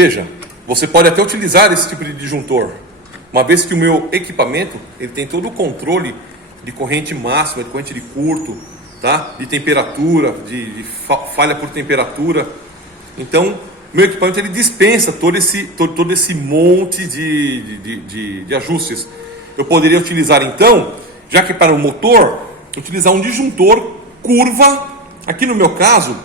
Veja, você pode até utilizar esse tipo de disjuntor, uma vez que o meu equipamento ele tem todo o controle de corrente máxima, de corrente de curto, tá? De temperatura, de falha por temperatura. Então, meu equipamento ele dispensa todo esse monte de ajustes. Eu poderia utilizar então, já que para o motor, utilizar um disjuntor curva. Aqui no meu caso,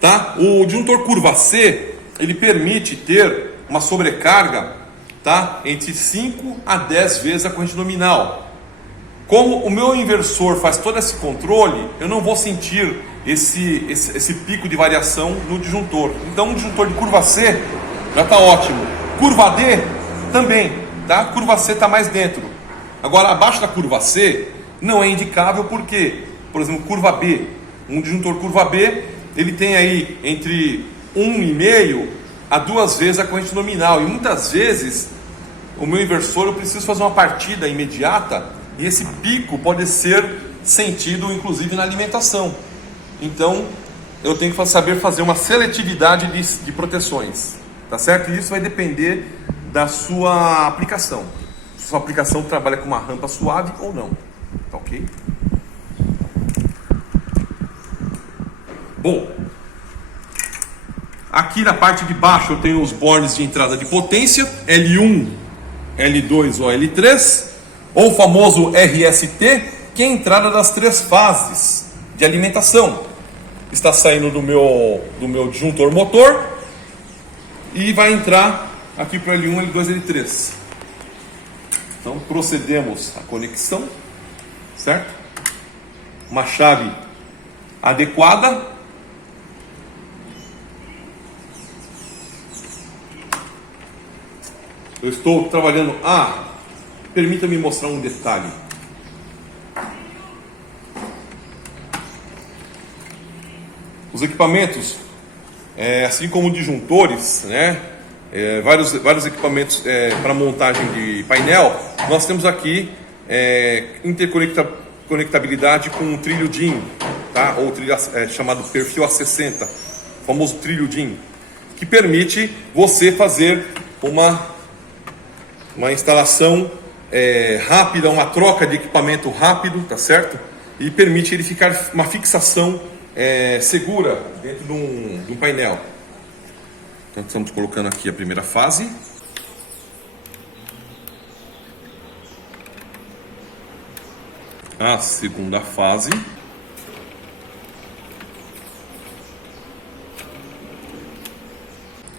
tá? O disjuntor curva C, ele permite ter uma sobrecarga, tá? Entre 5 a 10 vezes a corrente nominal. Como o meu inversor faz todo esse controle, eu não vou sentir esse pico de variação no disjuntor. Então, o disjuntor de curva C já está ótimo. Curva D também, tá? Curva C está mais dentro. Agora, abaixo da curva C não é indicável porque, por exemplo, curva B, um disjuntor curva B, ele tem aí entre 1,5 a 2 vezes a corrente nominal. E muitas vezes, o meu inversor, eu preciso fazer uma partida imediata e esse pico pode ser sentido, inclusive, na alimentação. Então, eu tenho que saber fazer uma seletividade de proteções, tá certo? E isso vai depender da sua aplicação. Se sua aplicação trabalha com uma rampa suave ou não, tá ok? Bom, aqui na parte de baixo eu tenho os bornes de entrada de potência, L1, L2 ou L3, ou o famoso RST, que é a entrada das 3 fases de alimentação. Está saindo do meu disjuntor motor e vai entrar aqui para L1, L2, L3. Então procedemos à conexão, certo? Uma chave adequada. Eu estou trabalhando. Permita-me mostrar um detalhe. Os equipamentos, assim como disjuntores, né? Vários equipamentos para montagem de painel, nós temos aqui interconectabilidade com um trilho DIN, tá? Ou trilho chamado perfil A60, o famoso trilho DIN, que permite você fazer uma instalação rápida, uma troca de equipamento rápido, tá certo? E permite ele ficar uma fixação segura dentro de um painel. Então estamos colocando aqui a primeira fase. A segunda fase.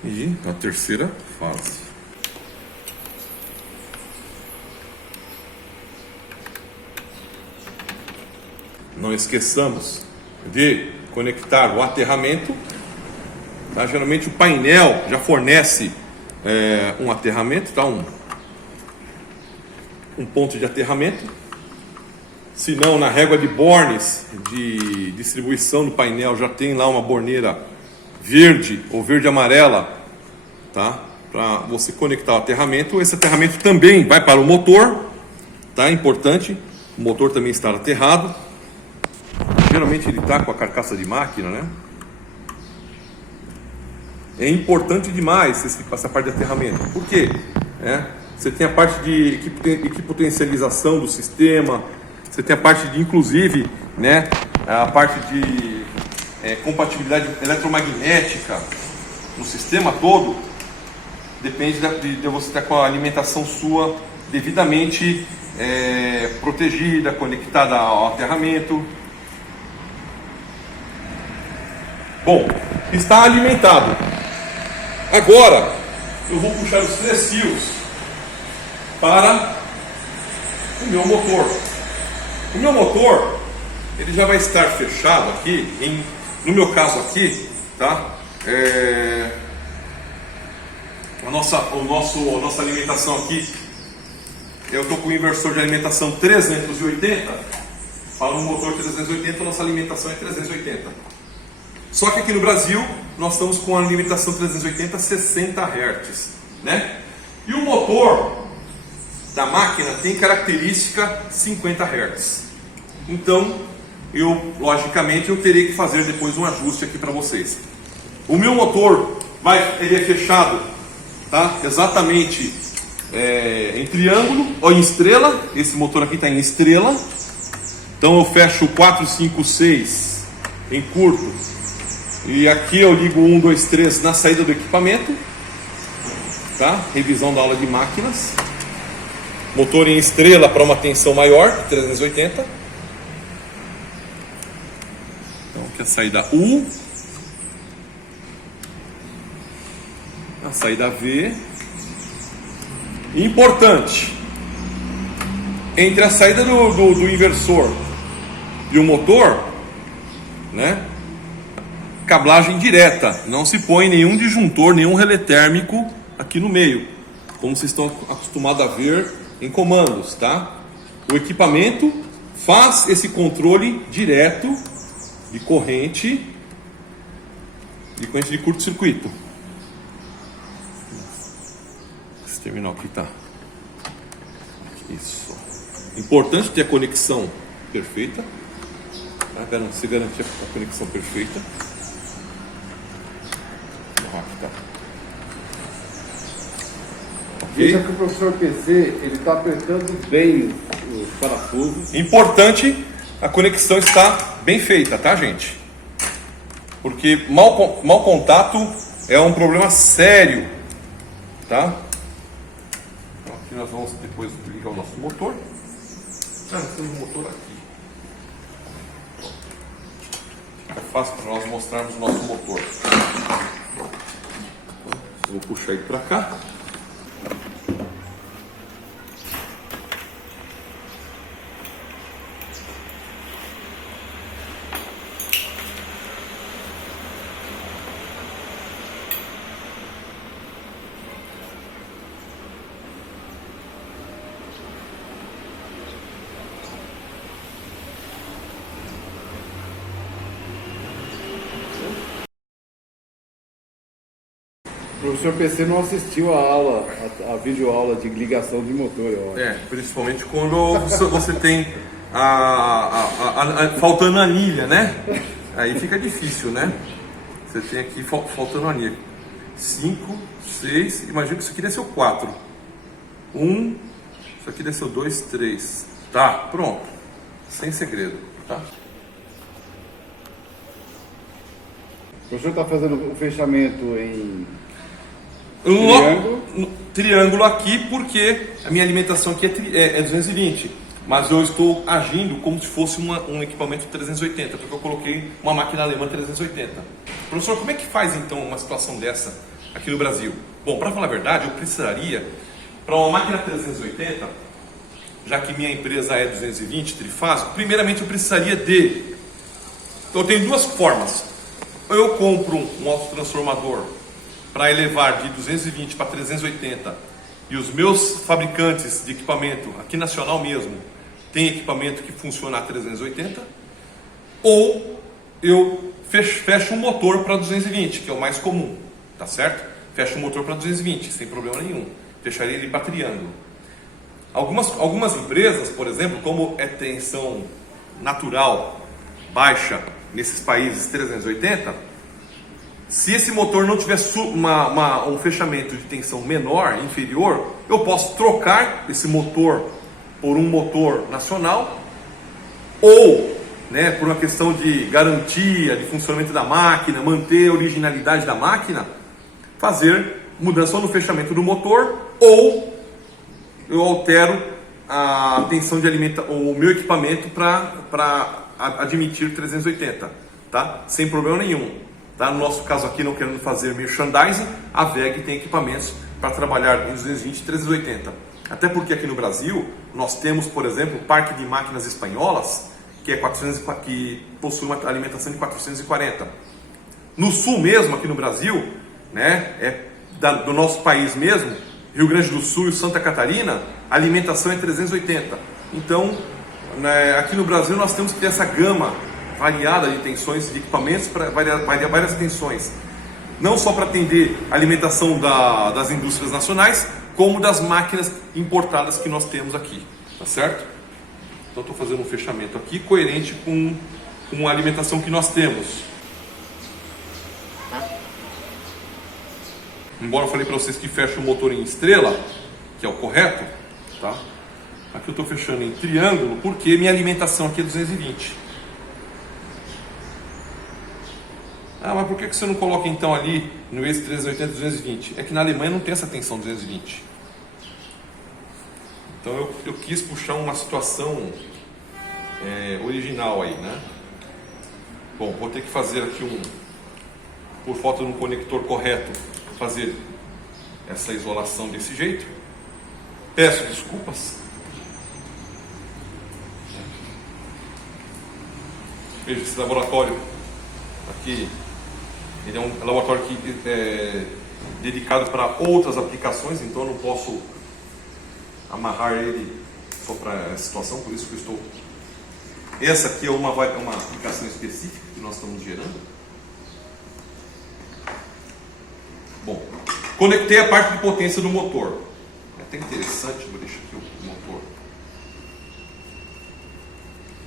E a terceira fase. Não esqueçamos de conectar o aterramento. Tá? Geralmente o painel já fornece um aterramento, tá? um ponto de aterramento. Se não, na régua de bornes de distribuição do painel já tem lá uma borneira verde ou verde-amarela, tá? Para você conectar o aterramento. Esse aterramento também vai para o motor, tá? Importante, o motor também estar aterrado. Geralmente ele está com a carcaça de máquina, né? É importante demais essa parte de aterramento. Por quê? Você tem a parte de equipotentialização do sistema, você tem a parte de, inclusive, né, a parte de compatibilidade eletromagnética no sistema todo. Depende de você estar com a alimentação sua devidamente protegida, conectada ao aterramento. Bom, está alimentado. Agora eu vou puxar os 3 fios para o meu motor. O meu motor ele já vai estar fechado aqui, no meu caso aqui, tá? A nossa alimentação aqui, eu estou com o inversor de alimentação 380. Para um motor 380, a nossa alimentação é 380. Só que aqui no Brasil, nós estamos com a alimentação 380 a 60 Hz, né? E o motor da máquina tem característica 50 Hz. Então, logicamente, eu terei que fazer depois um ajuste aqui para vocês. O meu motor ele é fechado tá? Exatamente em triângulo ou em estrela. Esse motor aqui está em estrela. Então eu fecho 4, 5, 6 em curto. E aqui eu ligo 1, 2, 3 na saída do equipamento. Tá? Revisão da aula de máquinas. Motor em estrela para uma tensão maior, 380. Então aqui a saída U. A saída V. Importante, entre a saída do inversor e o motor, né, cablagem direta, não se põe nenhum disjuntor, nenhum relé térmico aqui no meio, como vocês estão acostumados a ver em comandos, tá? O equipamento faz esse controle direto de corrente de curto-circuito. Esse terminal aqui tá. Isso. Importante ter a conexão perfeita. Você garantir a conexão perfeita. Aqui tá. Veja que o professor PC ele está apertando bem os parafusos. Importante a conexão estar bem feita, tá, gente? Porque mau contato é um problema sério, tá? Aqui nós vamos depois ligar o nosso motor. Nós temos um motor aqui. Fica fácil para nós mostrarmos o nosso motor. Eu vou puxar ele para cá. O professor PC não assistiu a aula, a videoaula de ligação de motor, eu acho. Principalmente quando você tem faltando anilha, né? Aí fica difícil, né? Você tem aqui faltando anilha. 5, 6, imagina que isso aqui deve ser o 4. 1, isso aqui deve ser o 2, 3. Tá, pronto. Sem segredo, tá? O professor está fazendo o fechamento em triângulo aqui, porque a minha alimentação aqui é 220, mas eu estou agindo como se fosse um equipamento 380, porque eu coloquei uma máquina alemã 380. Professor, como é que faz então uma situação dessa aqui no Brasil? Bom, para falar a verdade, eu precisaria, para uma máquina 380, já que minha empresa é 220 trifásico, primeiramente eu precisaria eu tenho duas formas. Eu compro um autotransformador para elevar de 220 para 380 e os meus fabricantes de equipamento, aqui nacional mesmo, tem equipamento que funciona a 380, ou eu fecho um motor para 220, que é o mais comum, tá certo? Fecho um motor para 220, sem problema nenhum, fecharia ele para triângulo. Algumas empresas, por exemplo, como é tensão natural baixa nesses países 380, se esse motor não tiver um fechamento de tensão menor, inferior, eu posso trocar esse motor por um motor nacional, ou, né, por uma questão de garantia, de funcionamento da máquina, manter a originalidade da máquina, fazer mudança no fechamento do motor, ou eu altero a tensão de o meu equipamento para admitir 380, tá? Sem problema nenhum. Tá? No nosso caso aqui, não querendo fazer merchandising, a VEG tem equipamentos para trabalhar em 220 e 380. Até porque aqui no Brasil, nós temos, por exemplo, o parque de máquinas espanholas, que possui uma alimentação de 440. No sul mesmo, aqui no Brasil, né, do nosso país mesmo, Rio Grande do Sul e Santa Catarina, a alimentação é 380. Então, né, aqui no Brasil nós temos que ter essa gama variada de tensões, de equipamentos para várias tensões, não só para atender a alimentação das indústrias nacionais, como das máquinas importadas que nós temos aqui, tá certo? Então estou fazendo um fechamento aqui coerente com a alimentação que nós temos. embora eu falei para vocês que fecha o motor em estrela, que é o correto, tá? Aqui eu estou fechando em triângulo porque minha alimentação aqui é 220. Ah, mas por que você não coloca então ali no eixo 380 220? É que na Alemanha não tem essa tensão 220. Então eu quis puxar uma situação original aí, né? Bom, vou ter que fazer aqui por falta de um conector correto, fazer essa isolação desse jeito. Peço desculpas. Veja esse laboratório aqui. Ele é um laboratório que é dedicado para outras aplicações, então eu não posso amarrar ele só para essa situação, por isso que eu estou... Essa aqui é uma aplicação específica que nós estamos gerando. Bom, conectei a parte de potência do motor. É até interessante, vou deixar aqui o motor.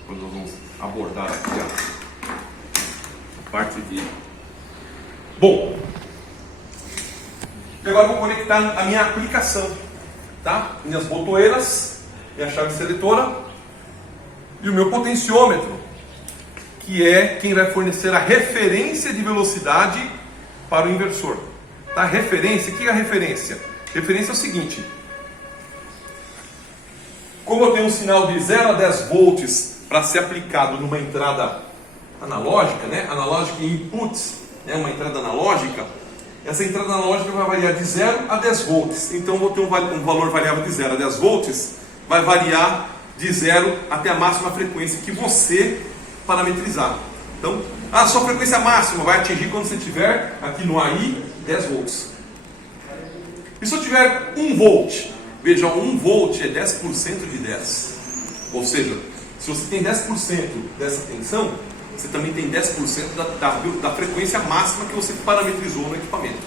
Quando nós vamos abordar aqui a parte de... Bom, e agora eu vou conectar a minha aplicação, tá? Minhas botoeiras, minha chave seletora e o meu potenciômetro, que é quem vai fornecer a referência de velocidade para o inversor. Tá? Referência, o que é a referência? Referência é o seguinte: como eu tenho um sinal de 0 a 10 volts para ser aplicado numa entrada analógica, né? Analógica inputs, né? Uma entrada analógica, essa entrada analógica vai variar de 0 a 10 volts. Então eu vou ter um valor variável de 0 a 10 volts, vai variar de 0 até a máxima frequência que você parametrizar. Então, a sua frequência máxima vai atingir quando você tiver aqui no AI 10 volts. E se eu tiver 1 volt? Veja, 1 volt é 10% de 10. Ou seja, se você tem 10% dessa tensão, você também tem 10% da frequência máxima que você parametrizou no equipamento.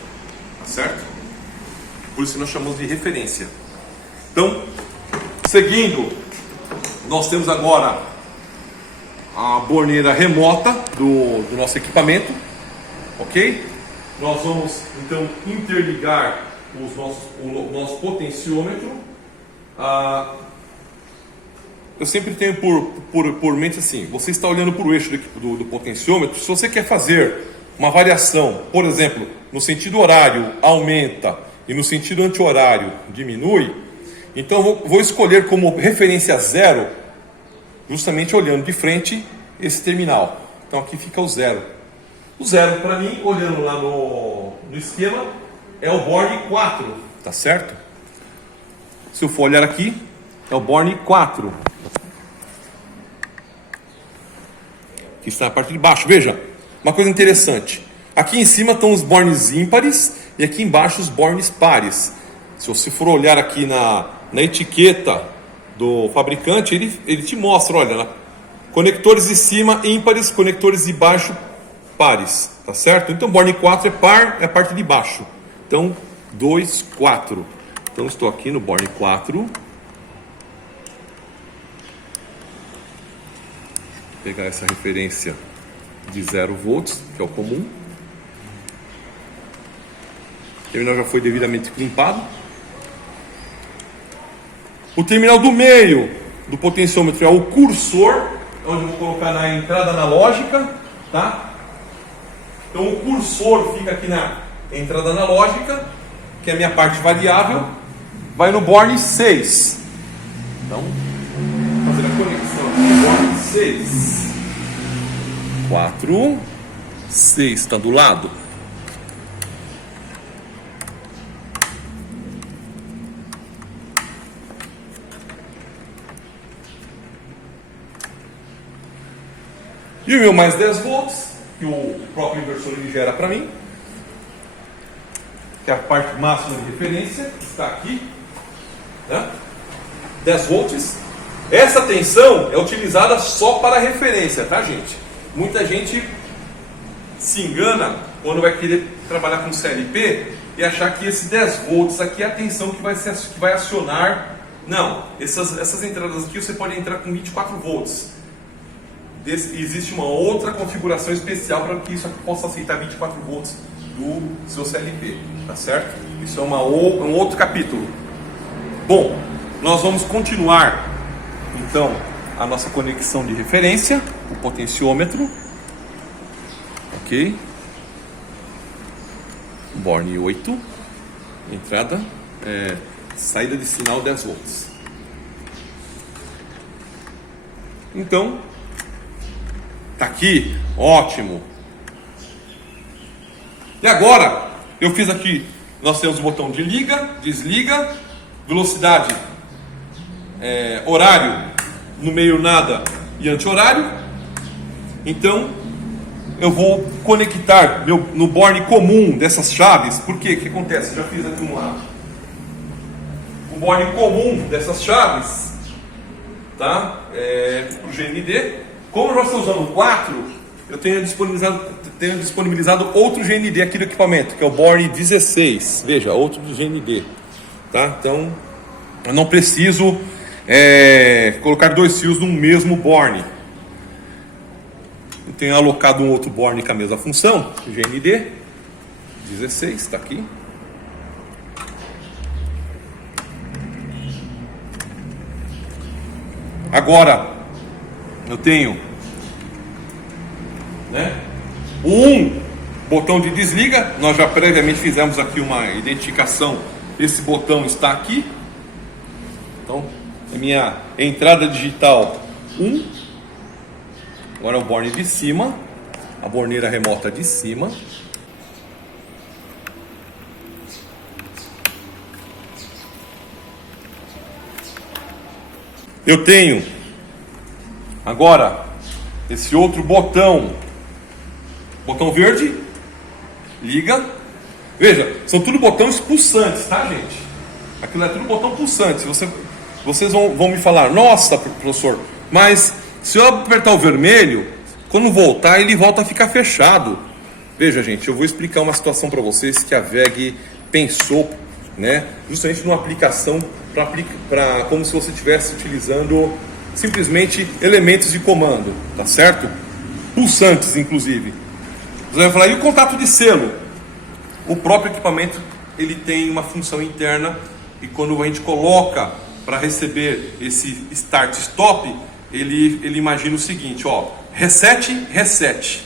Tá certo? Por isso que nós chamamos de referência. Então, seguindo, nós temos agora a borneira remota do nosso equipamento. Ok? Nós vamos então interligar o nosso potenciômetro. Eu sempre tenho por mente assim: você está olhando para o eixo do potenciômetro. Se você quer fazer uma variação, por exemplo, no sentido horário aumenta e no sentido anti-horário diminui, então eu vou escolher como referência 0, justamente olhando de frente esse terminal. Então aqui fica o 0. O 0 para mim, olhando lá no esquema, é o Borne 4, tá certo? Se eu for olhar aqui, é o Borne 4, que está na parte de baixo. Veja, uma coisa interessante: aqui em cima estão os bornes ímpares e aqui embaixo os bornes pares. Se você for olhar aqui na etiqueta do fabricante, ele te mostra, olha, conectores de cima ímpares, conectores de baixo pares, tá certo? Então borne 4 é par, é a parte de baixo. Então 2, 4. Então estou aqui no borne 4. Pegar essa referência de 0 volts, que é o comum. O terminal já foi devidamente limpado. O terminal do meio do potenciômetro é o cursor, onde eu vou colocar na entrada analógica, tá? Então o cursor fica aqui na entrada analógica, que é a minha parte variável, vai no borne 6. Então, vamos fazer a conexão aqui, borne 6. 4, 6 está do lado. E o meu mais 10 volts, que o próprio inversor ele gera para mim, que é a parte máxima de referência, que está aqui, né? 10 volts. Essa tensão é utilizada só para referência, tá, gente? Muita gente se engana quando vai querer trabalhar com CLP e achar que esse 10 volts aqui é a tensão que vai acionar. Não, essas entradas aqui você pode entrar com 24 volts. Existe uma outra configuração especial para que isso possa aceitar 24 volts do seu CLP, tá certo? Isso é um outro capítulo. Bom, nós vamos continuar então a nossa conexão de referência, o potenciômetro, ok? Borne 8, entrada, saída de sinal 10 volts. Então, tá aqui, ótimo. E agora, eu fiz aqui, nós temos o botão de liga, desliga, velocidade, horário, no meio nada e anti-horário. Então, eu vou conectar no borne comum dessas chaves. Por quê? O que acontece? Já fiz aqui um lado. O borne comum dessas chaves, tá? Para o GND. Como nós estamos usando 4, eu tenho disponibilizado outro GND aqui do equipamento, que é o borne 16. Veja, outro do GND. Tá? Então, eu não preciso colocar 2 fios no mesmo borne. Eu tenho alocado um outro borne com a mesma função, GND 16, está aqui. Agora, eu tenho um botão de desliga. Nós já previamente fizemos aqui uma identificação. Esse botão está aqui. Então, a minha entrada digital 1. Agora o borne de cima, a borneira remota de cima. Eu tenho agora esse outro botão verde, liga. Veja, são tudo botões pulsantes, tá, gente? Aquilo é tudo botão pulsante. Vocês vão me falar, nossa, professor, mas se eu apertar o vermelho, quando voltar, ele volta a ficar fechado. Veja, gente, eu vou explicar uma situação para vocês que a VEG pensou, justamente numa aplicação para como se você estivesse utilizando simplesmente elementos de comando, tá certo? Pulsantes, inclusive. Você vai falar, e o contato de selo? O próprio equipamento, ele tem uma função interna, e quando a gente coloca para receber esse start-stop, ele imagina o seguinte, ó, reset.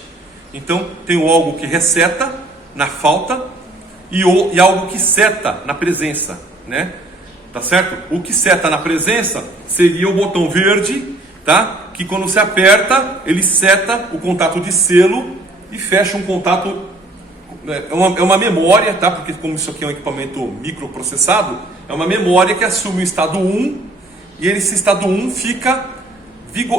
Então tem algo que reseta na falta e algo que seta na presença, Tá certo? O que seta na presença seria o botão verde, tá? Que quando você aperta, ele seta o contato de selo e fecha um contato. É uma memória, tá? Porque como isso aqui é um equipamento microprocessado, é uma memória que assume o estado 1 e esse estado 1 fica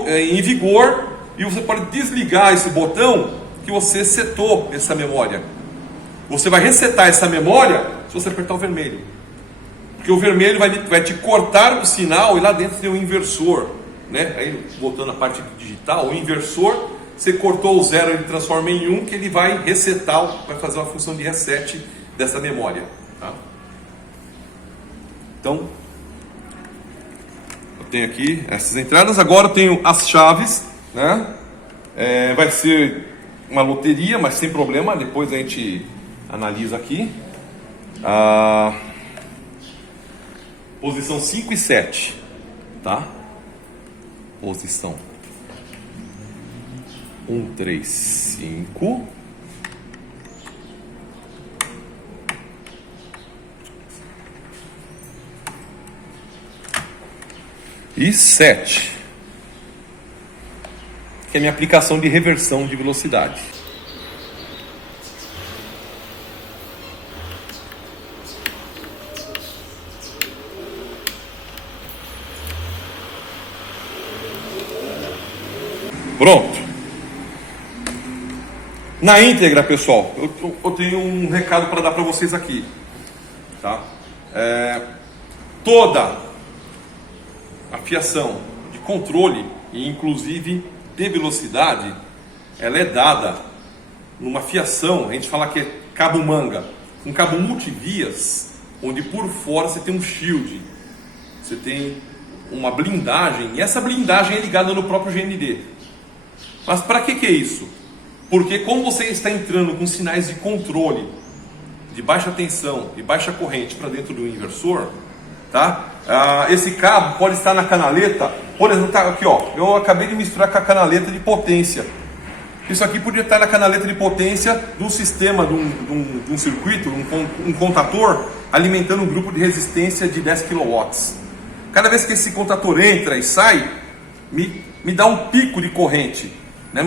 em vigor, e você pode desligar esse botão que você setou essa memória. Você vai resetar essa memória se você apertar o vermelho, porque o vermelho vai te cortar o sinal, e lá dentro tem um inversor, Aí voltando à parte digital, o inversor, você cortou o 0, ele transforma em 1, que ele vai resetar, vai fazer uma função de reset dessa memória, tá? Então, eu tenho aqui essas entradas. Agora eu tenho as chaves, vai ser uma loteria, mas sem problema, depois a gente analisa aqui. Posição 5 e 7, tá? Posição 1, 3, 5. E 7, que é a minha aplicação de reversão de velocidade. Pronto. Na íntegra, pessoal, eu tenho um recado para dar para vocês aqui, tá? Toda a fiação de controle e inclusive de velocidade, ela é dada numa fiação, a gente fala que é cabo manga, um cabo multivias, onde por fora você tem um shield, você tem uma blindagem, e essa blindagem é ligada no próprio GND. Mas para que é isso? Porque como você está entrando com sinais de controle de baixa tensão e baixa corrente para dentro do inversor, tá? Esse cabo pode estar na canaleta, por exemplo, tá aqui, ó, eu acabei de misturar com a canaleta de potência. Isso aqui podia estar na canaleta de potência de um sistema, de um circuito, um contator, alimentando um grupo de resistência de 10 kW. Cada vez que esse contator entra e sai, me dá um pico de corrente, né?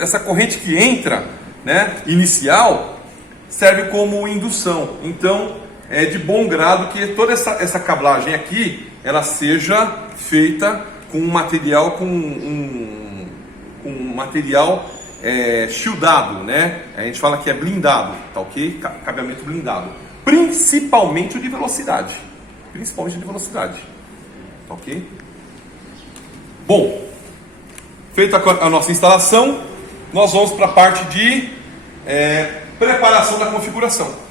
Essa corrente que entra, né, inicial, serve como indução. Então é de bom grado que toda essa cablagem aqui ela seja feita com um material shieldado, né? A gente fala que é blindado, tá ok? Cabeamento blindado, principalmente o de velocidade, tá ok? Bom, feita a nossa instalação, nós vamos para a parte de preparação da configuração.